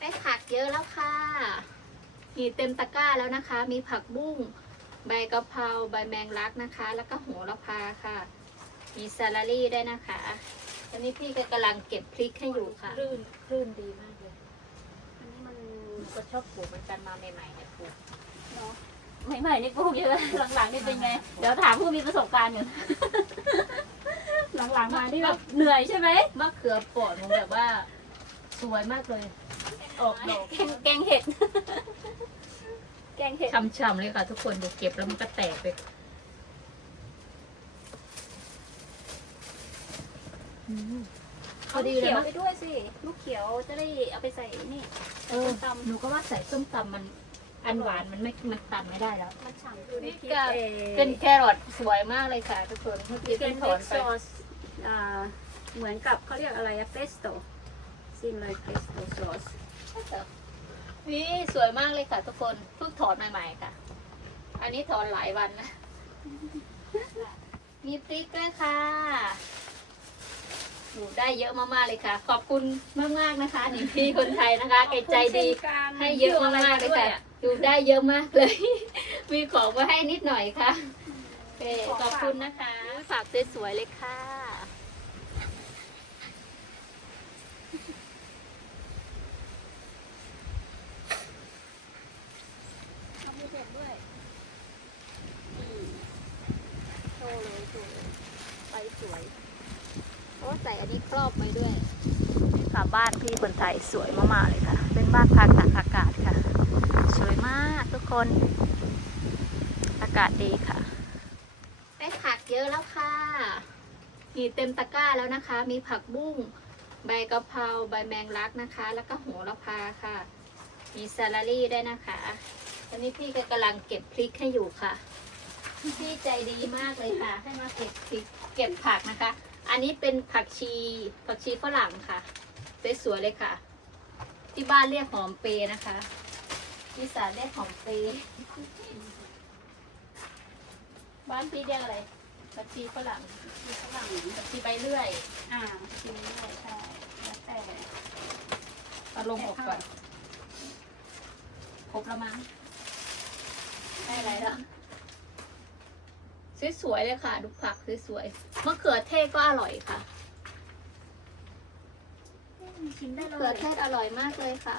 ได้ผักเยอะแล้วค่ะ มีเต็มตะกร้าแล้วนะคะ มีผักบุ้ง ใบกะเพรา ใบแมงลักนะคะ แล้วก็โหระพาค่ะ มีซาลารี่ได้วยนะคะตอนนี้พี่ก็กำลังเก็บพริกให้อยู่ค่ะคลื่นคลื่นดีมากเลย อันนี้มันก็ชอบปลูกเหมือนกันมาใหม่ๆเนี่ยปลูกเนาะใหม่ๆนี่ปลูกเยอะ หลังๆนี่เป็นไง เดี๋ยวถามผู้มีประสบการณ์อยู่ หลังๆมานี่แบบเหนื่อยใช่ไหม มะเขือเปอดมันแบบว่า สวยมากเลย ออกดอกแกงแกงเห็ด แกงเห็ด ช่ำๆเลยค่ะ ทุกคนเดี๋ยวเก็บแล้วมันก็แตกไปพอดีเลยเขียวมั้งไปด้วยสิ ลูกเขียวจะได้เอาไปใส่นี่เออหนูก็ว่าใส่ส้มตำมัน อันหวานมันไม่มันตัดไม่ได้แล้ว มันฉ่ำอยู่ในนี่พริกก็เอเป็นแครอทสวยมากเลยค่ะ ทุกคนเมื่อกี้เป็เพิ่นงถเรอนดไปซอสอ่าเหมือนกับเขาเรียกอะไรอะเฟสโตซิมเลยเฟสโตซอส นี่สวยมากเลยค่ะ ทุกคนเพิ่งถอนใหม่ๆค่ะ อันนี้ถอนหลายวันนะ มีพริกด้วยค่ะหนูได้เยอะมากๆเลยค่ะ ขอบคุณมากๆนะคะนี่พี่คนไทยนะคะแกใจดีให้เยอะมากๆเลยค่ะดูได้เยอะมากเลย มีของมาให้นิดหน่อยค่ะโอเคขอบคุณนะคะฝากสวยๆเลยค่ะ เอาไม่เผ็ดด้วยอืมโชว์เลยโชว์เลยไปสวย เพราะว่า ใส่อันนี้ครอบไว้ด้วยนี่ค่ะบ้านพี่คนไทยสวยมากๆเลยค่ะ เป็นบ้านพักตากอากาศค่ะ สวยมากทุกคน อากาศดีค่ะได้ผักเยอะแล้วค่ะ มีเต็มตะกร้าแล้วนะคะ มีผักบุ้งใบกะเพราใบแมงลักนะคะ แล้วก็โหระพาค่ะ มีซาลารี่ได้วยนะคะตอนนี้พี่ก็กำลังเก็บพริกให้อยู่ค่ะ พี่ใจดีมากเลยค่ะ ให้มาเก็บพริกเก็บผักนะคะ อันนี้เป็นผักชีผักชีฝรั่งค่ะสวยๆเลยค่ะ ที่บ้านเรียกหอมเปรย์นะคะที่สานเรียกหอมเปรย์บ้านพี่เรียกอะไรผักชีฝรั่งมีฝรั่งผักชีใบเลื่อย อ่าชิมด้วยใช่แล้วแต่เอาลงอกก่อนครบแล้วมั้งได้อะไรแล้ว สวยๆเลยค่ะ ดูผักสวยๆมะเขือเทศก็อร่อยค่ะชิมได้มะเลเขือยเทศอร่อยมากเลยค่ะ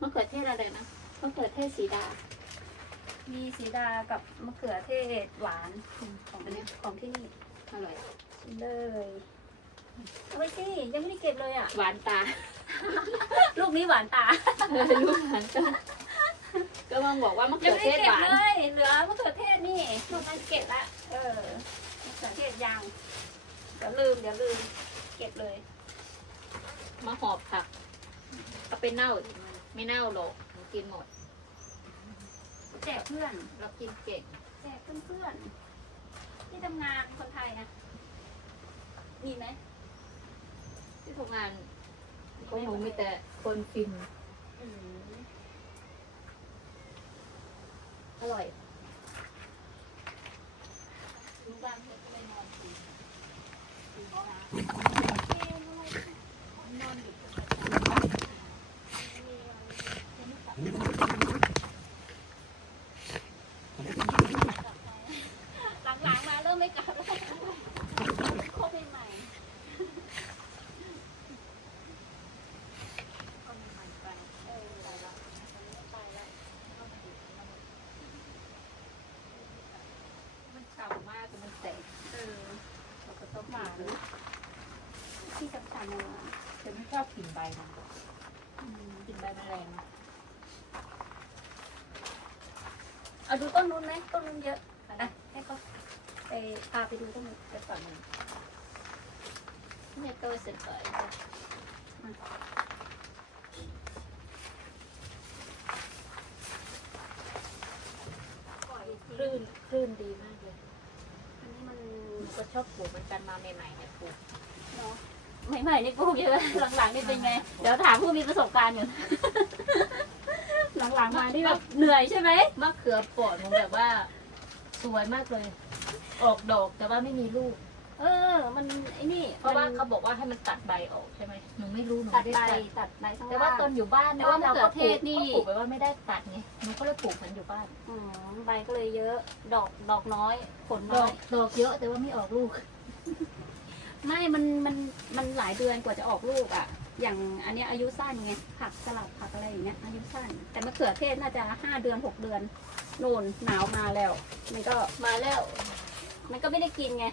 มะเขือเทศอะไรนะมะเขือเทศสีดา มีสีดากับมะเขือเทศหวานของอันเนี้ยของที่นี่อร่อย ชิมเลยเอาไปสิยังไม่ได้เก็บเลยอะ หวานตา ลูกนี้หวานตาลูกหวานตา ก็มาบอกว่ามะยัเขืงอไม่เทได้ศเก็หบวาน เลยเหลือมะเขือเทศนี่ลูกนั้นเก็บละเออมะเขือเทศยางเดี๋ยวลืมเดี๋ยวลืมเก็บเลยมาหอบผักเอาไปเน่าอีกไม่เน่าหรอกหนูกินหมด แจกเพื่อน เรากินเก่ง แจกเพื่อนๆที่ทำงานคนไทยนะมีไหมที่ทำงานของหนูมีแต่คนฟินอืม อร่อยหลังๆมาเริ่มไม่กลับแล้วคบใหม่เออไปละไปละ มันฉ่ำมากมันแตก เออ เราก็ต้อง หวานที่สำคัญเลย ฉันไม่ ชอบกลิ่นใบมันกลิ่นใบแมลงเอาดูต้นนู้นไหมต้นนู้นเยอะอะให้เขาไปพาไปดูต้นนู้นไปฝั่งนึงเนี่ยตัวเสร็จไปปล่อยทีคลื่นคลื่นดีมากเลย อันนี้มันหนูก็ชอบปลูกเหมือนกันมาใหม่ๆเนี่ยปลูกเนาะ ใหม่ๆนี่ปลูกเยอะหลังๆนี่เป็นไง เดี๋ยวถามผู้มีประสบการณ์อยู่หลังๆมานี่แบบเหนื่อยใช่ไหมมะเขือเปอดมันแบบว่า สวยมากเลย ออกดอกแต่ว่าไม่มีลูก เออ มันไอ้นี่เพราะว่ามันเขาบอกว่าให้มันตัดใบออกใช่ไหมหนูไม่รู้หนูตัดไม่ใบได้ตัดตัดใบข้างแต่ล่างว่าตอนอยู่บ้านแต่ว่าเรามะเขือเทศนี่ ก็ปลูกไปว่าไม่ได้ตัดไงหนูก็เลยปลูกเหมือนอยู่บ้านอ๋อใบก็เลยเยอะ ดอกดอกน้อย ผลดน้ออกย ดอกเยอะแต่ว่าไม่ออกลูก ไม่มันมันมันหลายเดือนกว่าจะออกลูกอะ อย่างอันเนี้ยอายุสั้นไงผักสลัดผักอะไรอย่างเงี้ยอายุสั้น แต่มะเขือเทศน่าจะห้าเดือนหกเดือนนู่นหนาวมาแล้ว มันก็มาแล้ว มันก็ไม่ได้กินไง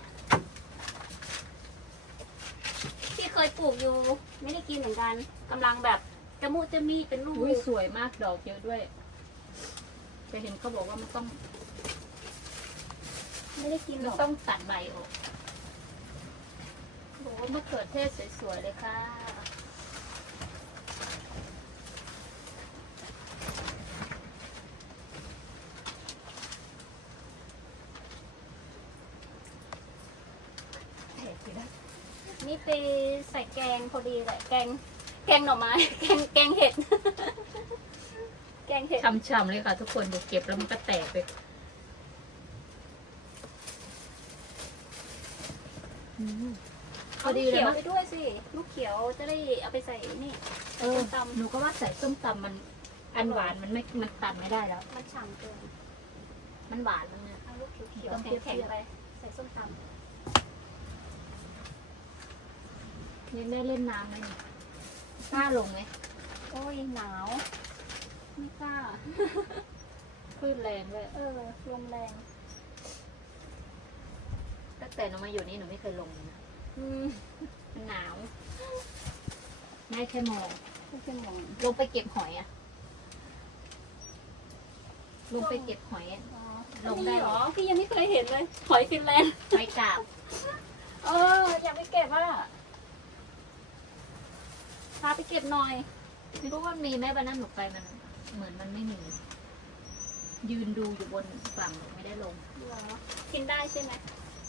ที่เคยปลูกอยู่ ไม่ได้กินเหมือนกันกำลังแบบจะมุจะมีเป็นลูกอุ้ยสวยมากดอกเยอะด้วยจะเห็นเขาบอกว่ามันต้องไม่ได้กินหรมันอกต้องตัดใบออกบอกว่า มะเขือเทศสวยๆเลยค่ะ นี่ไปใส่แกงพอดีเลยแกง แกงหน่อไม้ แกงแกงเห็ด แกงเห็ด ช่ำๆเลยค่ะ ทุกคนดูเก็บแล้วมันก็แตกไป อืม พเอาอลูดีกเลยเขียวมั้ยไปด้วยสิ ลูกเขียวจะได้เอาไปใส่นี่เออส้มตำหนูก็ว่าใส่ส้มตำมัน อันหวานมันไม่มันตัดไม่ได้แล้วมันฉ่ำเกินมันหวานแล้วเนี่ยเอาลูกเขียวต้องๆเปรี้ยวๆแข็งๆไป ใส่ส้มตยังได้เล่นน้ำไหมเนี่ยกล้าลงไหมำโอ้ยหนาวไม่กล้า คลื่นแรงเลยเออลมแรงตั้งแต่หนูมาอยู่นี่หนูไม่เคยลงเลยนะ อืมมันหนาวได้แค่มองไม่ใช่หมองลงไปเก็บหอยอะลงไปเก็บหอยอะอ๋อลงได้เหรอพี่ยังไม่เคยเห็นเลย หอยฟินแลนด์หอยกาบเอออยากไปเก็บอะพาไปเก็บหน่อย ไม่รู้ว่ามีไหมวันนั้นหนูไปมัน เหมือนมันไม่มี ยืนดูอยู่บนฝั่งหนูไม่ได้ลงเหรอกินได้ใช่ไหม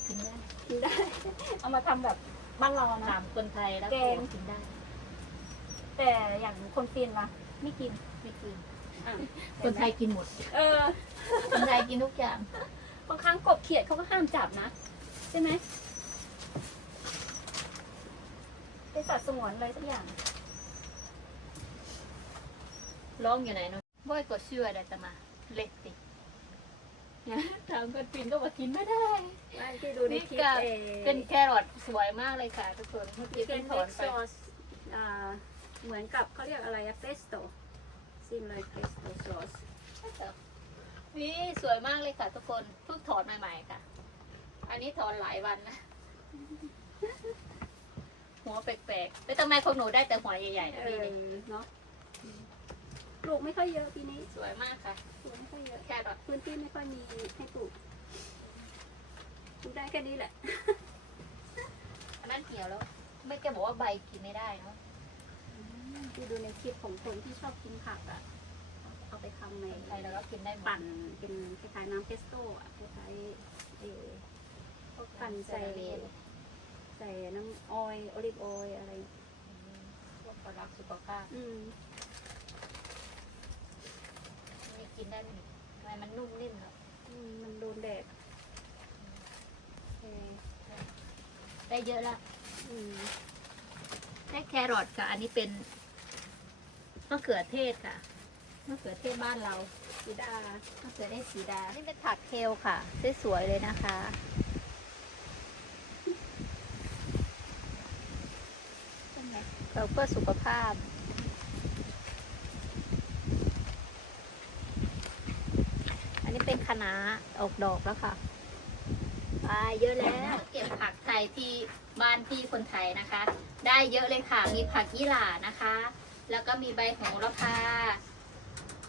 กินได้ กินได้ เอามาทำแบบบ้านเรานะ ถามคนไทยแล้วแกง กินได้แต่อย่างคนฟินล่ะไม่กิน ไม่กินอะคนไทยกินหมด เออ คนไทยกินทุกอย่าง บางครั้งกบเขียดเขาก็ห้ามจับนะ ใช่ไหมเป็นสัตว์สงวนเลยสักอย่าง ร้องอยู่ไหนเนาะบ่อยก็เชื่อได้แต่มา เล็กติเนี่ยถามคนฟินก็บอกกินไม่ได้ไม่ที่ดูในคลิปนี่ก็เอเป็นแครอทสวยมากเลยค่ะทุกคนเมื่อกี้เป็เพิ่นงถเล็อนกไปซอสอ่าเหมือนกับเขาเรียกอะไรอะเฟสโตซิมเลยเฟสโตซอสนี่สวยมากเลยค่ะทุกคนเพิ่งถอนใหม่ๆค่ะ อันนี้ถอนหลายวันนะหัวแปลกๆแต่ทำไมของหนูได้แต่หัวใหญ่ๆนะเอพี่อนี่เนาะ ปลูกไม่ค่อยเยอะปีนี้สวยมากค่ะปลูกไม่ค่อยเยอะแครอทพื้นที่ไม่ค่อยมีให้ปลูกปลูกได้แค่นี้แหละ อันนั้นเหี่ยวแล้ว ไม่แกบอกว่าใบกินไม่ได้เนาะที่ดูในคลิปของคนที่ชอบกินผักอะ เอาไปทำในใครแล้วก็กินได้หมดปั่นเป็นคล้ายๆน้ำเพสโต้อะคล้ายๆเออปั่นใส่ใส่น้ำออยล์โอลิฟออยล์อะไรพวกคนรักสุขภาพอืมนี่ กินได้ไหมทำไมมันนุ่มนิ่มเหรออืมมันโดนแดดเออได้เยอะแล้วอืมได้แครอทค่ะ อันนี้เป็นมะเขือเทศค่ะมะเขือเทศบ้านเราสีดามะเขือเทศสีดา นี่เป็นผักเคลค่ะ สวยๆเลยนะคะใช่ไหมเราเพื่อสุขภาพ อันนี้เป็น คะน้าออกดอกแล้วค่ะอ่าเยอะแล้ว เก็บผักไทยที่บ้านพี่คนไทยนะคะ ได้เยอะเลยค่ะ มีผักยี่หร่านะคะ แล้วก็มีใบโหระพา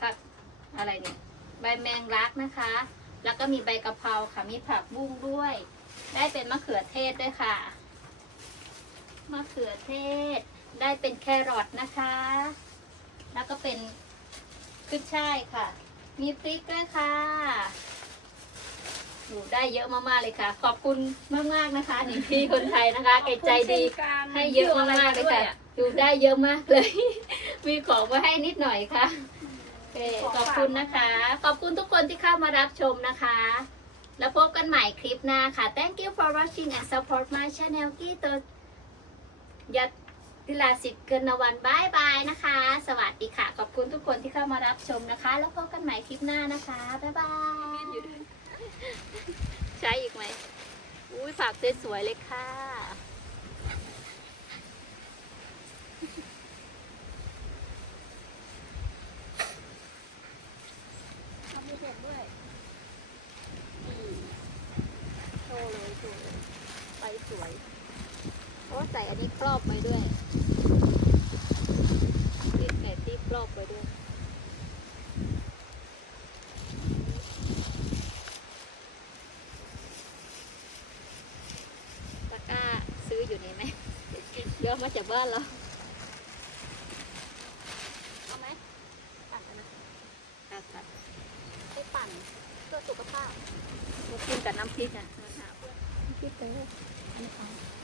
ผักอะไรเนี่ยใบแมงลักนะคะ แล้วก็มีใบกะเพราค่ะ มีผักบุ้งด้วย ได้เป็นมะเขือเทศด้วยค่ะ มะเขือเทศ ได้เป็นแครอทนะคะ แล้วก็เป็นขึ้นช่ายค่ะ มีพริกด้วยค่ะหนูได้เยอะมากๆเลยค่ะ ขอบคุณมากๆนะคะนี่พี่คนไทยนะคะแกใจดีขอบคุณเช่นกันให้เยอะมากๆเลยค่ะดูได้เยอะมากเลย มีของมาให้นิดหน่อยค่ะโอเคขอบคุณนะคะ ขอบคุณทุกคนที่เข้ามารับชมนะคะ แล้วพบกันใหม่คลิปหน้าค่ะ thank you for watching and support my channel กี้ตัวยัด ทิลาสิทธิ์เกินวันบายบายนะคะ สวัสดีค่ะ ขอบคุณทุกคนที่เข้ามารับชมนะคะ แล้วพบกันใหม่คลิปหน้านะคะบ๊ายบายใช้อีกไหมอุ้ยฝากสวยๆเลยค่ะ ทำให้เสร็จด้วย โชว์เลยโชว์เลยไปสวย เพราะว่าใส่อั นนี้ครอบไว้ด้วยติดแมทที่ครอบไว้ด้วยตะกร้าซื้ออยู่นี่ไหมเยอะมาจากบ้านเราเอาไหมปั่นกันนะค่ะค่ะไปปั่นเพื่อสุขภาพมากินกับน้ำพริกอะมาหาเพื่อนคิดเลยอันนี้เอา